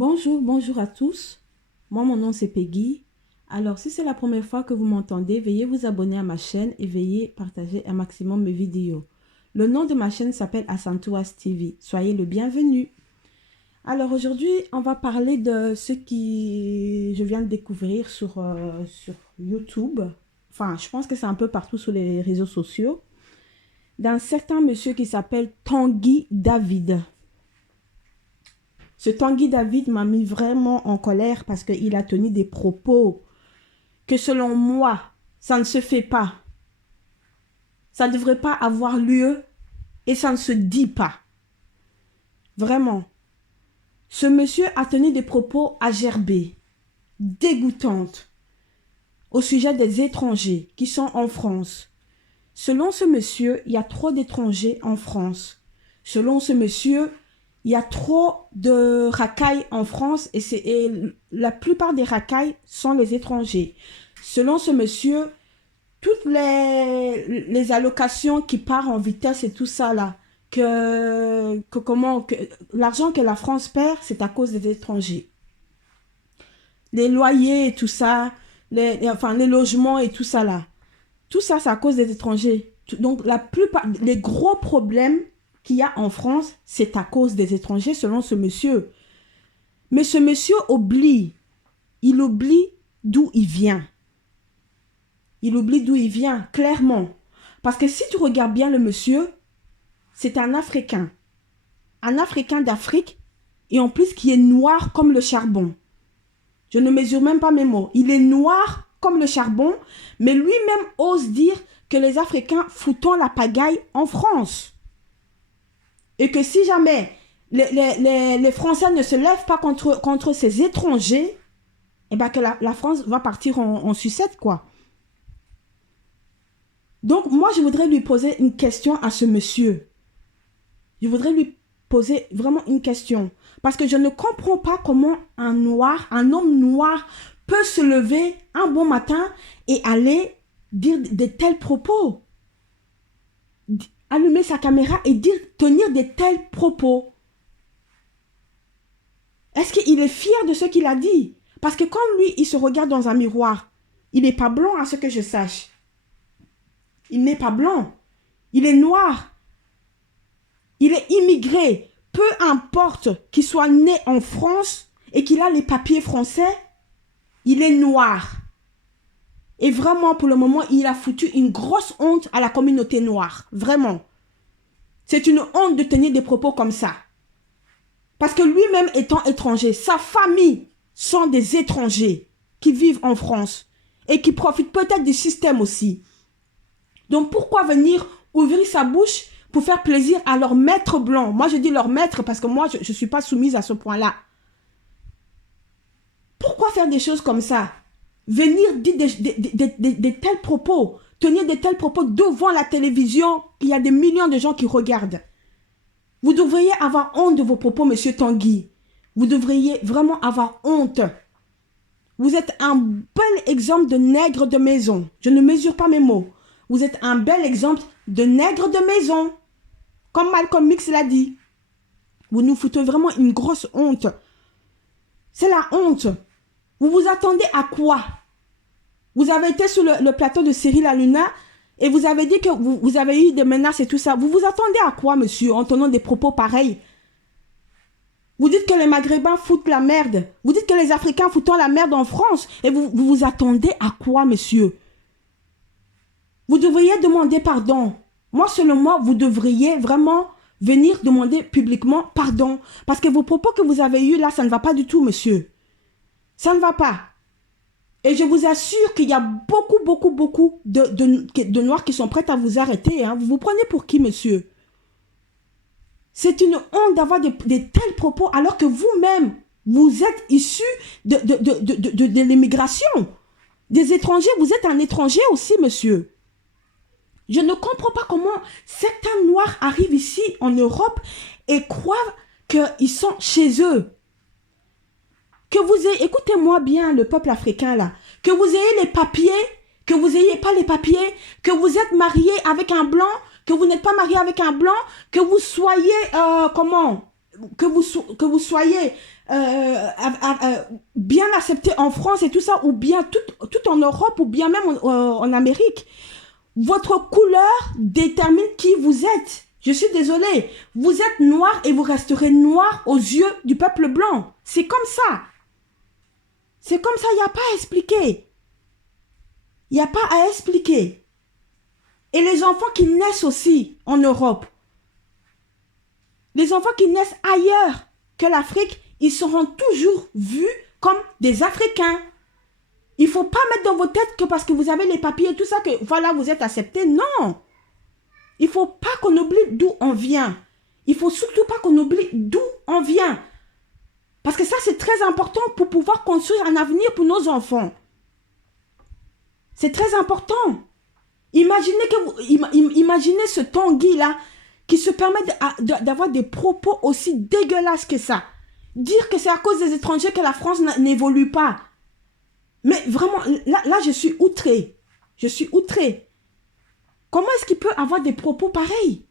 Bonjour à tous. Moi, mon nom c'est Peggy. Alors, si c'est la première fois que vous m'entendez, veuillez vous abonner à ma chaîne et veuillez partager un maximum mes vidéos. Le nom de ma chaîne s'appelle Asantouas TV. Soyez le bienvenu. Alors, aujourd'hui, on va parler de ce qui je viens de découvrir sur YouTube. Enfin, je pense que c'est un peu partout sur les réseaux sociaux. D'un certain monsieur qui s'appelle Tanguy David. Ce Tanguy David m'a mis vraiment en colère parce qu'il a tenu des propos que selon moi, ça ne se fait pas. Ça ne devrait pas avoir lieu et ça ne se dit pas. Vraiment. Ce monsieur a tenu des propos agerbés, dégoûtantes, au sujet des étrangers qui sont en France. Selon ce monsieur, il y a trop d'étrangers en France. Selon ce monsieur, il y a trop de racailles en France et la plupart des racailles sont les étrangers. Selon ce monsieur, toutes les allocations qui partent en vitesse et tout ça là, l'argent que la France perd, c'est à cause des étrangers. Les loyers et tout ça, les logements et tout ça là, tout ça c'est à cause des étrangers. Donc la plupart, les gros problèmes qu'il y a en France, c'est à cause des étrangers selon ce monsieur. Mais ce monsieur oublie, il oublie d'où il vient. Il oublie d'où il vient, clairement. Parce que si tu regardes bien le monsieur, c'est un Africain. Un Africain d'Afrique, et en plus qui est noir comme le charbon. Je ne mesure même pas mes mots. Il est noir comme le charbon, mais lui-même ose dire que les Africains foutons la pagaille en France. Et que si jamais les Français ne se lèvent pas contre ces étrangers, eh bien que la France va partir en sucette, quoi. Donc, moi, je voudrais lui poser une question à ce monsieur. Je voudrais lui poser vraiment une question. Parce que je ne comprends pas comment un homme noir, peut se lever un bon matin et aller dire de tels propos. Allumer sa caméra et tenir de tels propos. Est-ce qu'il est fier de ce qu'il a dit? Parce que quand lui, il se regarde dans un miroir, il n'est pas blanc à ce que je sache. Il n'est pas blanc. Il est noir. Il est immigré. Peu importe qu'il soit né en France et qu'il a les papiers français, il est noir. Et vraiment, pour le moment, il a foutu une grosse honte à la communauté noire. Vraiment. C'est une honte de tenir des propos comme ça. Parce que lui-même étant étranger, sa famille sont des étrangers qui vivent en France et qui profitent peut-être du système aussi. Donc pourquoi venir ouvrir sa bouche pour faire plaisir à leur maître blanc? Moi je dis leur maître parce que moi je ne suis pas soumise à ce point-là. Pourquoi faire des choses comme ça? Venir dire de tels propos, tenir de tels propos devant la télévision, il y a des millions de gens qui regardent. Vous devriez avoir honte de vos propos, monsieur Tanguy. Vous devriez vraiment avoir honte. Vous êtes un bel exemple de nègre de maison. Je ne mesure pas mes mots. Vous êtes un bel exemple de nègre de maison. Comme Malcolm X l'a dit. Vous nous foutez vraiment une grosse honte. C'est la honte. Vous vous attendez à quoi? Vous avez été sur le plateau de Cyril Hanouna et vous avez dit que vous avez eu des menaces et tout ça. Vous vous attendez à quoi, monsieur, en tenant des propos pareils? Vous dites que les Maghrébins foutent la merde. Vous dites que les Africains foutent la merde en France. Et vous vous attendez à quoi, monsieur? Vous devriez demander pardon. Moi, selon moi, vous devriez vraiment venir demander publiquement pardon. Parce que vos propos que vous avez eus là, ça ne va pas du tout, monsieur. Ça ne va pas. Et je vous assure qu'il y a beaucoup de Noirs qui sont prêts à vous arrêter. Hein. Vous vous prenez pour qui, monsieur? C'est une honte d'avoir de tels propos alors que vous-même, vous êtes issu de l'immigration. Des étrangers, vous êtes un étranger aussi, monsieur. Je ne comprends pas comment certains Noirs arrivent ici en Europe et croient qu'ils sont chez eux. Que vous ayez, écoutez-moi bien le peuple africain là, que vous ayez les papiers, que vous n'ayez pas les papiers, que vous êtes marié avec un blanc, que vous n'êtes pas marié avec un blanc, que vous soyez, que vous soyez bien accepté en France et tout ça, ou bien tout en Europe, ou bien même en Amérique, votre couleur détermine qui vous êtes. Je suis désolée, vous êtes noir et vous resterez noir aux yeux du peuple blanc. C'est comme ça. C'est comme ça, il n'y a pas à expliquer. Il n'y a pas à expliquer. Et les enfants qui naissent aussi en Europe, les enfants qui naissent ailleurs que l'Afrique, ils seront toujours vus comme des Africains. Il ne faut pas mettre dans vos têtes que parce que vous avez les papiers et tout ça, que voilà, vous êtes acceptés. Non. Il ne faut pas qu'on oublie d'où on vient. Il ne faut surtout pas qu'on oublie d'où on vient. Parce que ça, c'est très important pour pouvoir construire un avenir pour nos enfants. C'est très important. Imaginez ce Tanguy-là qui se permet d'avoir des propos aussi dégueulasses que ça. Dire que c'est à cause des étrangers que la France n'évolue pas. Mais vraiment, là, je suis outrée. Je suis outrée. Comment est-ce qu'il peut avoir des propos pareils?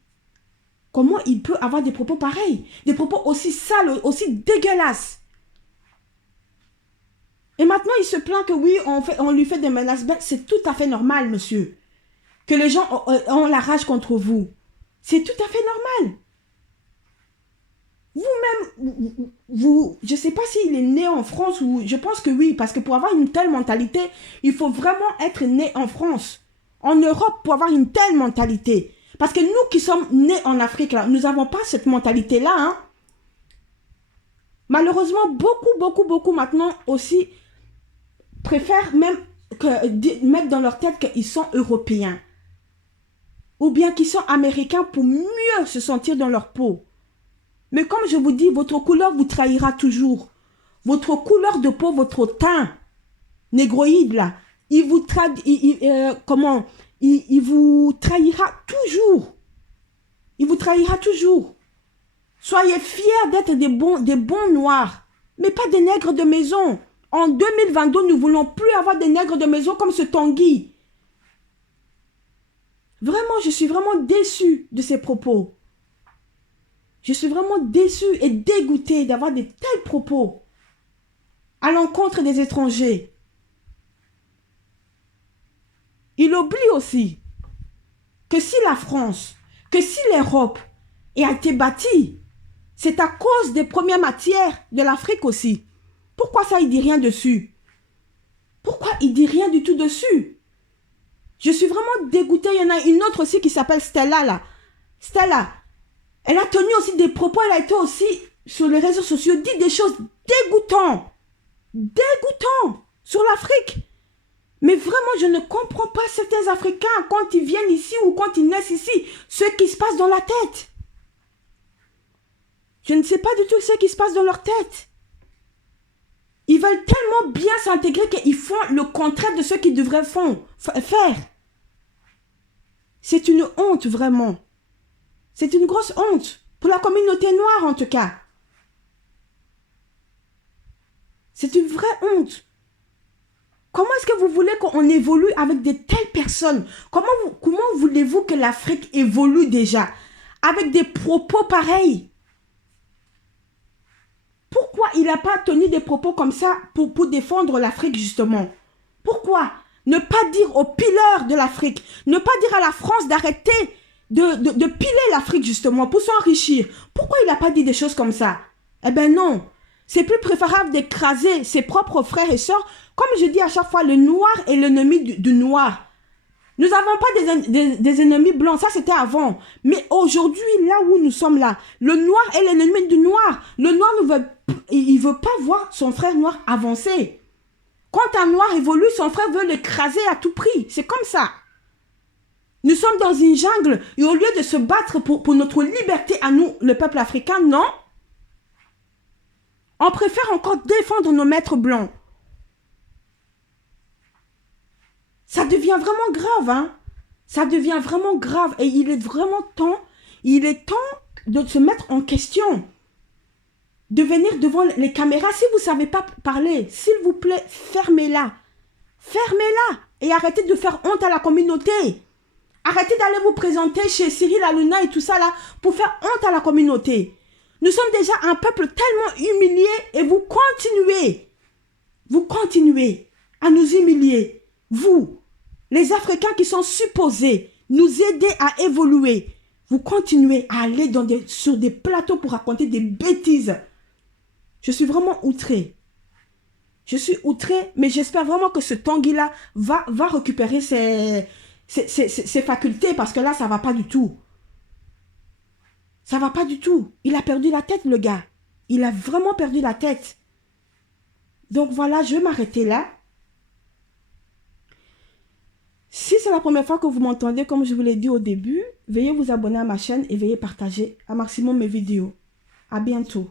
Comment il peut avoir des propos pareils? Des propos aussi sales, aussi dégueulasses. Et maintenant, il se plaint que oui, on lui fait des menaces. Ben, c'est tout à fait normal, monsieur. Que les gens ont la rage contre vous. C'est tout à fait normal. Vous-même, je ne sais pas s'il est né en France ou... Je pense que oui, parce que pour avoir une telle mentalité, il faut vraiment être né en France. En Europe, pour avoir une telle mentalité. Parce que nous qui sommes nés en Afrique, là, nous n'avons pas cette mentalité-là. Hein. Malheureusement, beaucoup maintenant aussi préfèrent même mettre dans leur tête qu'ils sont européens. Ou bien qu'ils sont américains pour mieux se sentir dans leur peau. Mais comme je vous dis, votre couleur vous trahira toujours. Votre couleur de peau, votre teint négroïde là, il vous trahira toujours. Il vous trahira toujours. Soyez fiers d'être des bons noirs, mais pas des nègres de maison. En 2022, nous ne voulons plus avoir des nègres de maison comme ce Tanguy. Vraiment, je suis vraiment déçue de ces propos. Je suis vraiment déçue et dégoûtée d'avoir de tels propos à l'encontre des étrangers. Il oublie aussi que si la France, que si l'Europe a été bâtie, c'est à cause des premières matières de l'Afrique aussi. Pourquoi ça, il dit rien dessus? Pourquoi il dit rien du tout dessus? Je suis vraiment dégoûtée. Il y en a une autre aussi qui s'appelle Stella là. Stella, elle a tenu aussi des propos, elle a été aussi sur les réseaux sociaux, dit des choses dégoûtantes. Dégoûtantes sur l'Afrique. Mais vraiment, je ne comprends pas certains Africains quand ils viennent ici ou quand ils naissent ici, ce qui se passe dans la tête. Je ne sais pas du tout ce qui se passe dans leur tête. Ils veulent tellement bien s'intégrer qu'ils font le contraire de ce qu'ils devraient faire. C'est une honte, vraiment. C'est une grosse honte. Pour la communauté noire, en tout cas. C'est une vraie honte. Comment est-ce que vous voulez qu'on évolue avec de telles personnes? Comment voulez-vous que l'Afrique évolue déjà? Avec des propos pareils? Pourquoi il n'a pas tenu des propos comme ça pour défendre l'Afrique, justement? Pourquoi ne pas dire aux pileurs de l'Afrique, ne pas dire à la France d'arrêter de piler l'Afrique, justement, pour s'enrichir? Pourquoi il n'a pas dit des choses comme ça? Eh bien non, c'est plus préférable d'écraser ses propres frères et sœurs. Comme je dis à chaque fois, le noir est l'ennemi du noir. Nous n'avons pas des ennemis blancs, ça c'était avant. Mais aujourd'hui, là où nous sommes là, le noir est l'ennemi du noir. Le noir il veut pas voir son frère noir avancer. Quand un noir évolue, son frère veut l'écraser à tout prix. C'est comme ça. Nous sommes dans une jungle et au lieu de se battre pour notre liberté à nous, le peuple africain, non. On préfère encore défendre nos maîtres blancs. Ça devient vraiment grave, hein. Ça devient vraiment grave et il est temps de se mettre en question. De venir devant les caméras. Si vous ne savez pas parler, s'il vous plaît, fermez-la. Fermez-la et arrêtez de faire honte à la communauté. Arrêtez d'aller vous présenter chez Cyril Hanouna et tout ça là pour faire honte à la communauté. Nous sommes déjà un peuple tellement humilié et vous continuez à nous humilier. Vous, les Africains qui sont supposés nous aider à évoluer, vous continuez à aller sur des plateaux pour raconter des bêtises. Je suis vraiment outrée. Je suis outrée, mais j'espère vraiment que ce Tanguy-là va récupérer ses facultés, parce que là, ça ne va pas du tout. Ça ne va pas du tout. Il a perdu la tête, le gars. Il a vraiment perdu la tête. Donc voilà, je vais m'arrêter là. Si c'est la première fois que vous m'entendez, comme je vous l'ai dit au début, veuillez vous abonner à ma chaîne et veuillez partager un maximum mes vidéos. À bientôt.